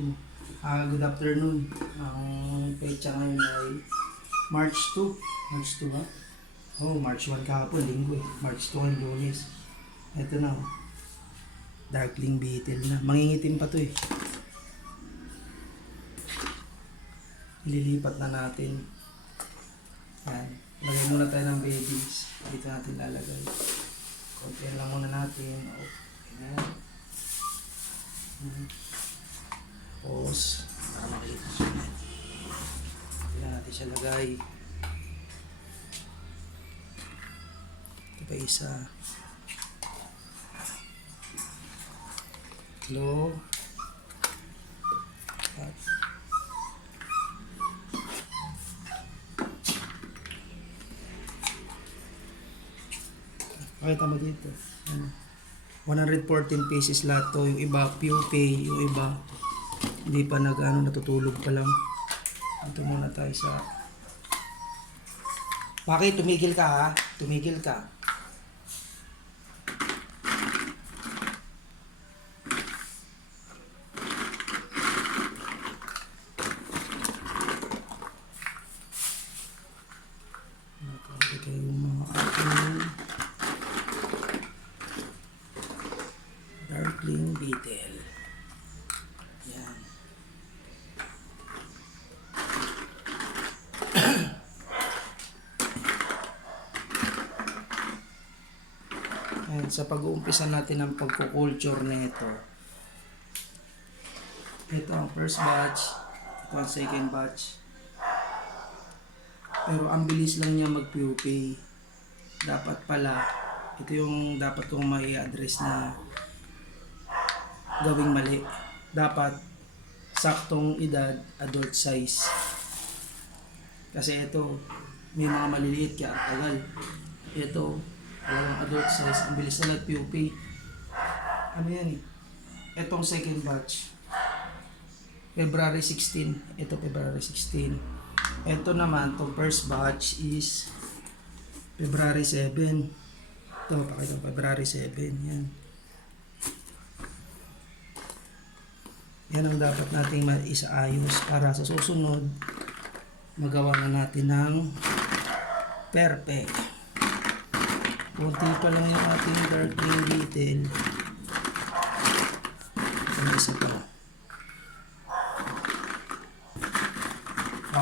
mo. Good afternoon. Ang pecha ngayon ay March 2. March 2 ba? Oh, March 1 kahapon, linggo eh. March 2 ang Lunes. Ito na oh. Darkling beetle na. Mangingitim pa to eh. Ililipat na natin. Yan. Lagay muna tayo ng babies. Dito natin lalagay. Konti lang muna natin. Okay na. Pause. Para makita siya. Hindi natin siya lagay. Ito pa isa. Hello. At pakita mo dito. 114 pieces lahat to. Yung iba, PUPay. Yung iba, hindi pa natutulog pa lang. Ito muna tayo sa... Bakit? Tumigil ka ha? Tumigil ka. Ito yung mga ating darkling beetle. Yan. Ayan, sa pag-uumpisa natin ang pagkukulture na ito ang first batch, ito ang second batch. Pero ang bilis lang niya mag-PUPay. Dapat pala, ito yung dapat kong may address na gawing mali. Dapat saktong edad, adult size. Kasi ito, may mga maliliit kaya ang tagal. Ito, walang adult size, ang bilis na nag-PUPay. Ano yan eh? Itong second batch, February 16. Ito February 16. Ito naman, itong first batch is February 7. Ito, pakita February 7. Yan. Yan ang dapat nating isaayos para sa susunod magawa na natin ng perfect. Kunti pa lang yung ating darkling beetle. Ito isa pa.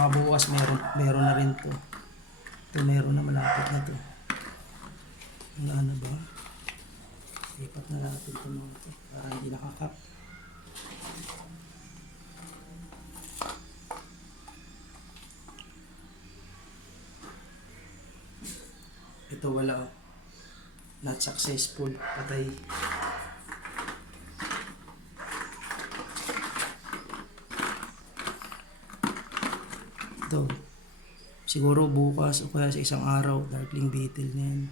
Bukas meron na rin to. Ito meron na, malapit na to. Wala na ba? Lipat na natin ito mga ito para hindi nakakap. Ito wala oh. Not successful. Patay. Ito. Siguro bukas o kaya sa isang araw, darkling beetle na yan.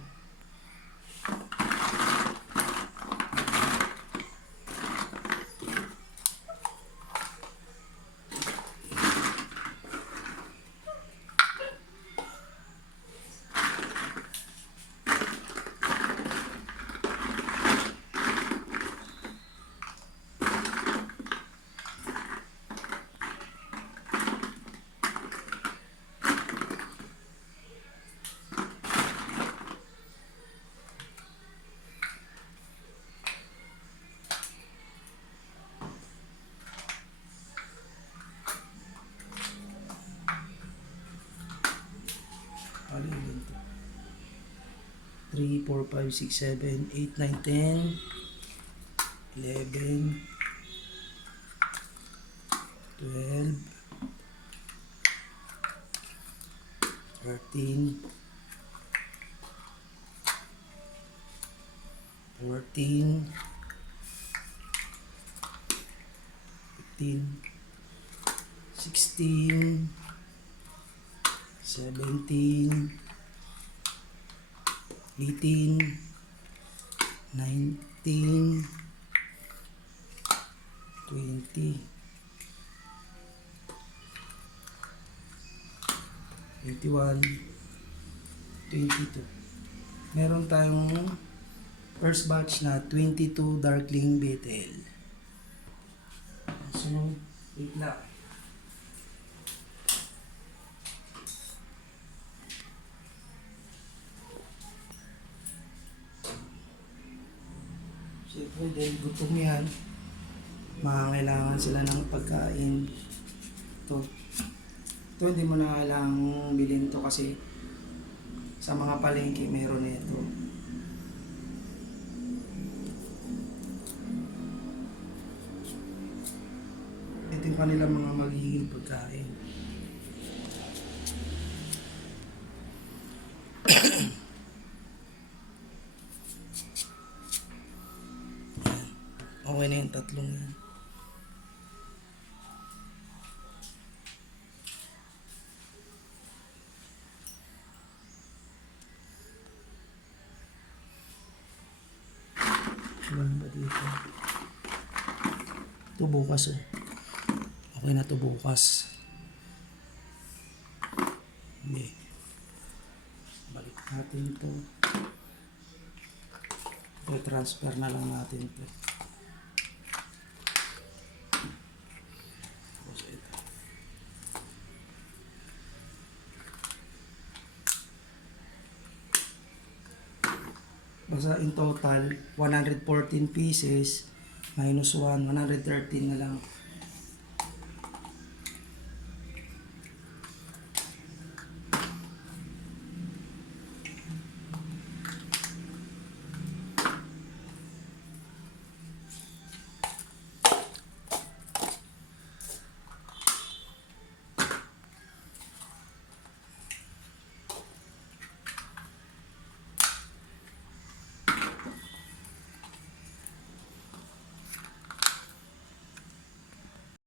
Ano yun ito? 3, 4, 5, 6, 7, 8, 9, 10, 11, 12, 13, 14, 15, 16, 17, 18, 19, 20, 21, 22. Meron tayong first batch na 22 darkling beetle. So, Wait lang. Siyempre, dahil gutom yan, makakailangan sila ng pagkain. Ito hindi mo na kailangang bilhin to kasi sa mga palengke meron nito. Ito yung kanilang mga magiging pagkain. Okay na yung tatlong yan. Wala na ba dito? Ito bukas oh. Okay na to bukas. Okay. Balik natin ito. I-transfer na lang natin ito. Tapos ito. Basta in total, 114 pieces minus 1, 113 na lang.